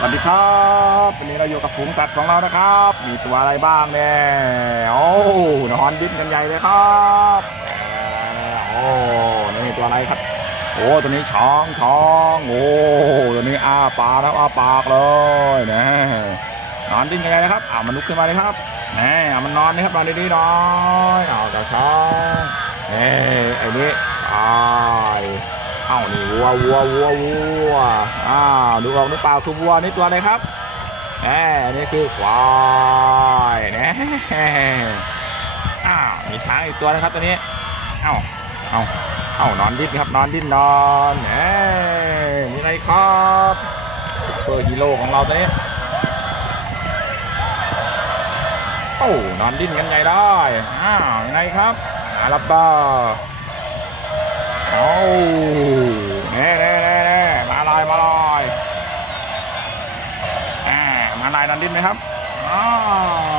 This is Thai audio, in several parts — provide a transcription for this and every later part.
สวัสดีครับวันนี้เราอยู่กับฝูงสัตว์ของเรานะครับ มีตัวอะไรบ้างเนี่ยโอ้นอนดิ้นกันใหญ่เลยครับโอ้นี่ตัวอะไรครับโอ้ตัวนี้ช้างช้างโอ้ตัวนี้อ้าปากแล้วอ้าปากเลยนะนอนดิ้นกันใหญ่เลยครับอ่ามันลุกขึ้นมาเลยครับแหมเอามันนอนนี่ครับนอนดีๆหน่อยเอา วัววัววัววัวอ้าวดูออกหรือเปล่าคือวัวนี่ตัวอะไรครับแหมอันนี่คือควายนะอ้าวมีช้างอีกตัวนะครับตัวนี้เอ้าเอ้าเอ้านอนดิ้นครับนอนดิ้นนอนแหมมีอะไรครับเปอร์ฮีโร่ของเราตัวนี้โอ้นอนดิ้นกันไงได้อ้าวยังไงครับอาลับบา อ่ามาลายนอนดิ้นไหมครับอ้า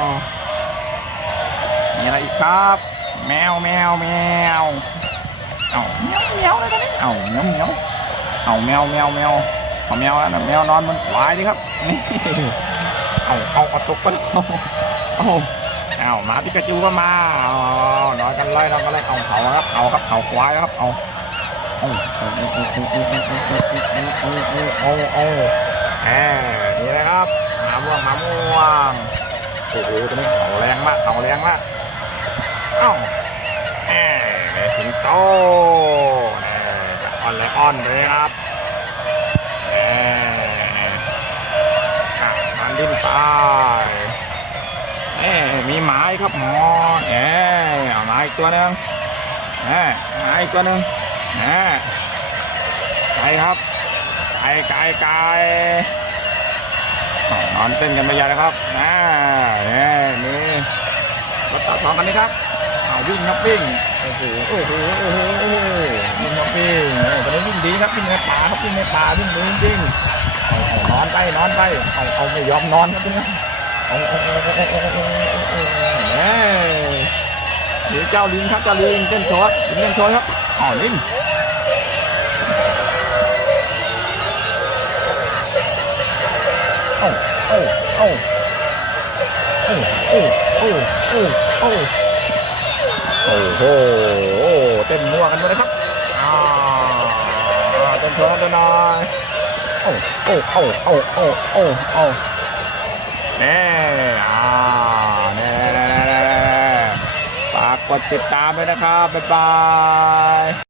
วมีอะไรอีกครับ แมวแมวแมวเอาเมียวเมียวเลยตอนนี้เอาเมียวเมียวเอาแมวแมวแมวเอาแมวแล้วนะแมวนอนบนวายดิครับนี่เอาเอาเอาตกไปเอาเอาเอาหมาปิกาจูก็มาเอาเอานอนกันไล่นอนกันไล่เอาเขาครับเอาครับเขาควายครับเอาเอาเอาเอาเอาเอาเอาเอาเอาเอาแหมนี่นะครับห มาม่วงมาม่วงโอ้โหตัวนี้เขาแรงมากเขาแรงมากเอ้าแหมสิงโตอ่อนและอ่อนเลยครับแหมอ่มันดิ้นตายแหมมีหมาอีกครับหมอแหมเอาหมาอีกตัวหนึงแหมหมาอีกตัวหนึงแหมไก่ครับไก่ไก่ไก่ อะนอนเต้นกันไปใหญ่เลยครับแหมแหมนี่รถตัดสองคันนี้ครับเอาวิ่งครับวิ่งโอ้โหโอ้โหโอ้โหโอ้โหวิ่งครับวิ่งโอ้ตอนนี้วิ่งดีครับวิ่งในป่าครับวิ่งในป่าวิ่งดีจริงเอาเอานอนไปนอนไปเอาเอาไม่ยอมนอนครับพี่นะเอาเอาเอาเอาเอาเอาเอาเดี๋ยวเจ้าลิงครับเจ้าลิงเต้นโชว์ลิงเต้นโชว์ครับอ๋อลิง โอ้โอ้โอ้โอ้โอ้โอ้โอ้โอ้โอ้โหเต้นมั่วกันเลยครับอ่าเต้นโชว์กันหน่อยโอ้โอ้โอ้โอ้โอ้โอ้โอ้เน่อ่าเน่เน่เน่เน่ฝากกดติดตามด้วยนะครับบ๊ายบาย